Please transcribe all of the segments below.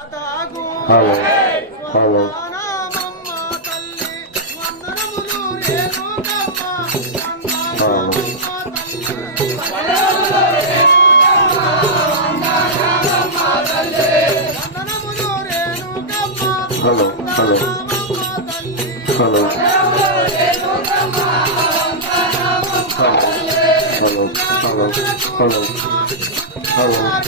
Hello. Hello. Hello. Hello. Hello. Hello. Hello. Hello. Hollywood.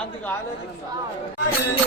అందుకు ఆలోచించాలి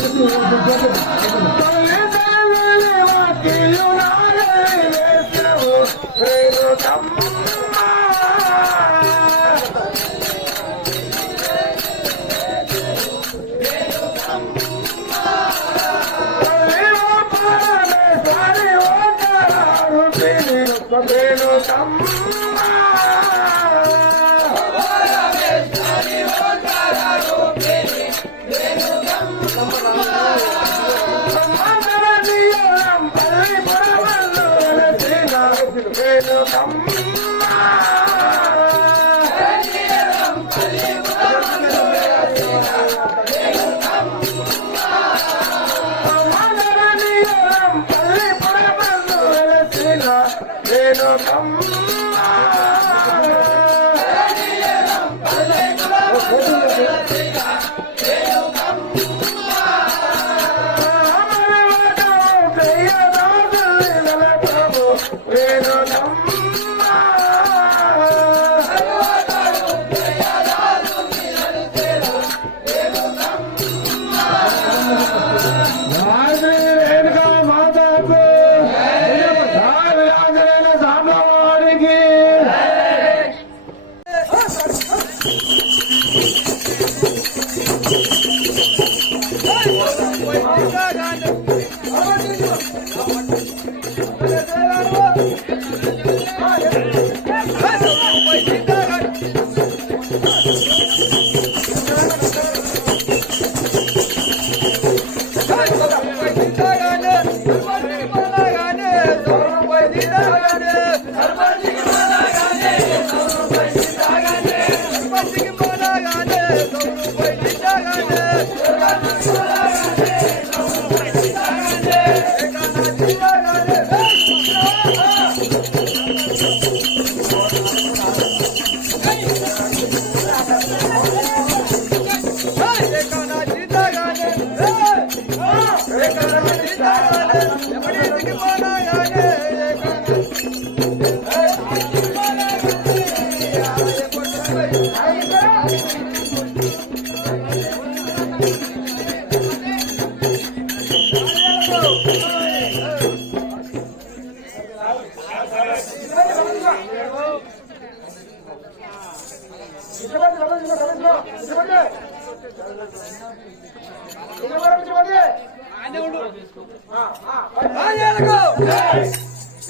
ఆంజనేయ స్వామివారికి Yeah.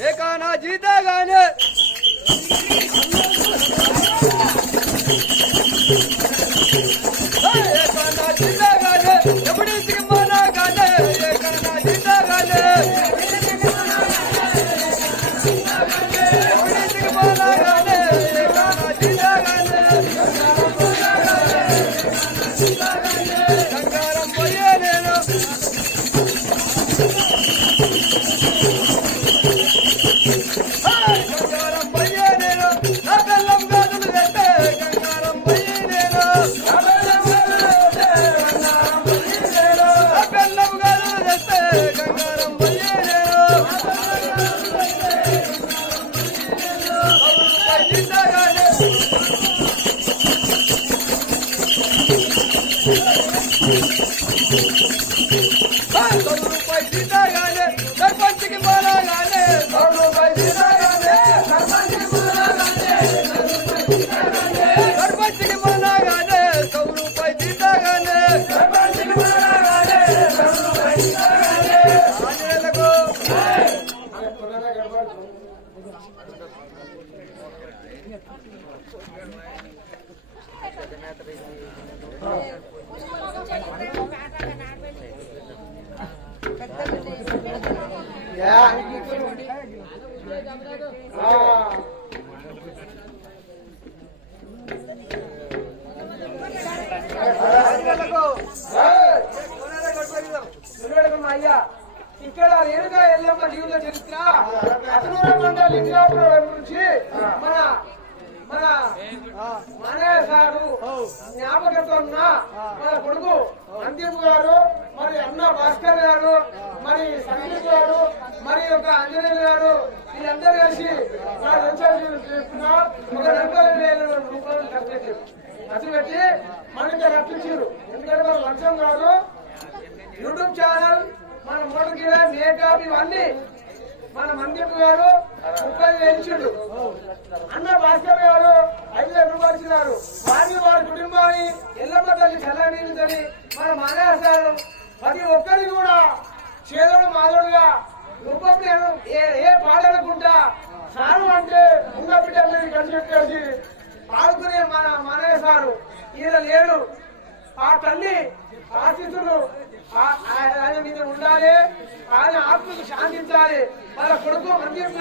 ఏకానా జీతగానే గానే అయ్యా ఇక్కడ రేణుగా ఎల్లమ్మ జీవిత చరిత్ర అతనూరు మండలి ఇంద్రాపురం వైపు నుంచి మన మన మానయ్య సారు జ్ఞాపకంతో ఉన్న మన కొడుకు గారు మరి అన్న భాస్కర్ గారు మరి సందీప్ గారు మరి ఒక అంజనేయులు గారు వీళ్ళందరూ కలిసి మన లంచాలు ఒక నలభై వేల రూపాయలు ఖర్చు పెట్టారు. ఖర్చు పెట్టి మనకి రప్పించారు. ఎందుకంటే మన లంచం కాదు. యూట్యూబ్ ఛానల్ మన మోడల్ మేకప్ ఇవన్నీ మన మందిపు గారు ముప్పై వేయించుడు అన్న భాస్కర్ గారు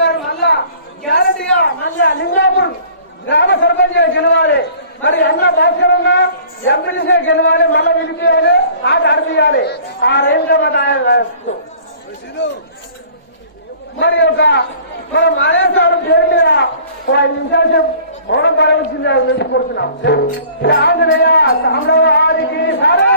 గారు మళ్ళా గ్యారంటీగా మళ్ళా లింగాపూర్ గ్రామ సర్పంచ్ గెలవాలి. మరి అన్న భాస్కరన్న ఎంపీసీ గెలవాలి మళ్ళా పిలిపించాలి ఆట ఆడిపియాలి. ఆ రేంద్ర మరి ఒక మన మానేశ్వరం పేరు మీద ఒక ఇన్ఛార్జ్ మౌనం పడవలసిందే కోరుతున్నాం ఆంజనేయ సామ్రావారికి సరే